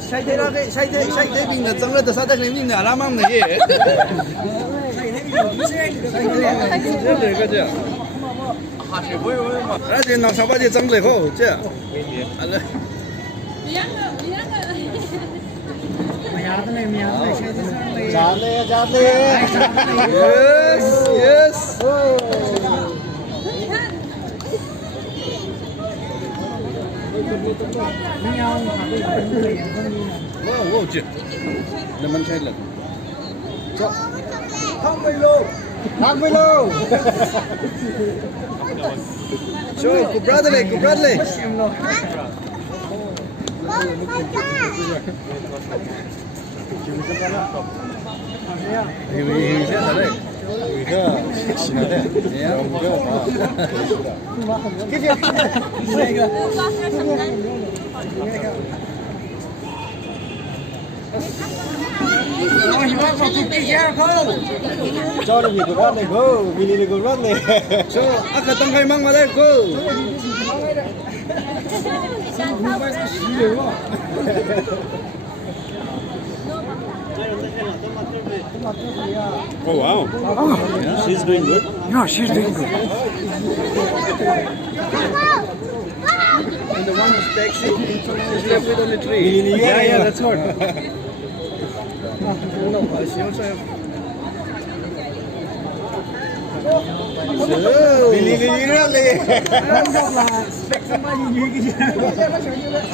sai thế mình là trong đó sao ta lấy mình là làm ăn này vậy? Đấy cái gì? Đấy thì nó sao bao giờ trong này không chứ? Yes, yes. Wow, chứ. Lemon sai lần. Không mấy lô. Show, cô brother này. Cho nó bị rớt này cô, mini này cô rớt này. Cho, aka tông kai mang vào đây cô. Oh wow, she's doing good. Yeah, she's doing good. And the one who's taxi, she's left with only 3. Yeah, that's what. No, she also have.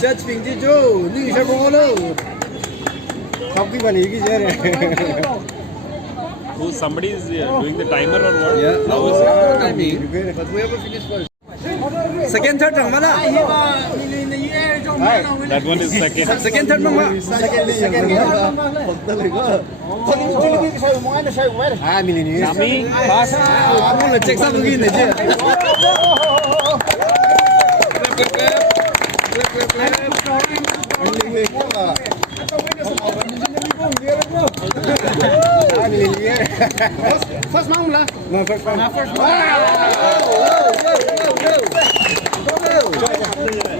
Judge Ping Ji Joe, ni sao không có Không cái này cái gì này. Who somebody is doing the timer or what? Yeah, How is it? timing, but we have to finish first. Second, third, thằng mana? That one is second. Second, third, mang À mini này. Nami, pass. Không là check sang ghi này chứ. First mong là. No, first mong. Go.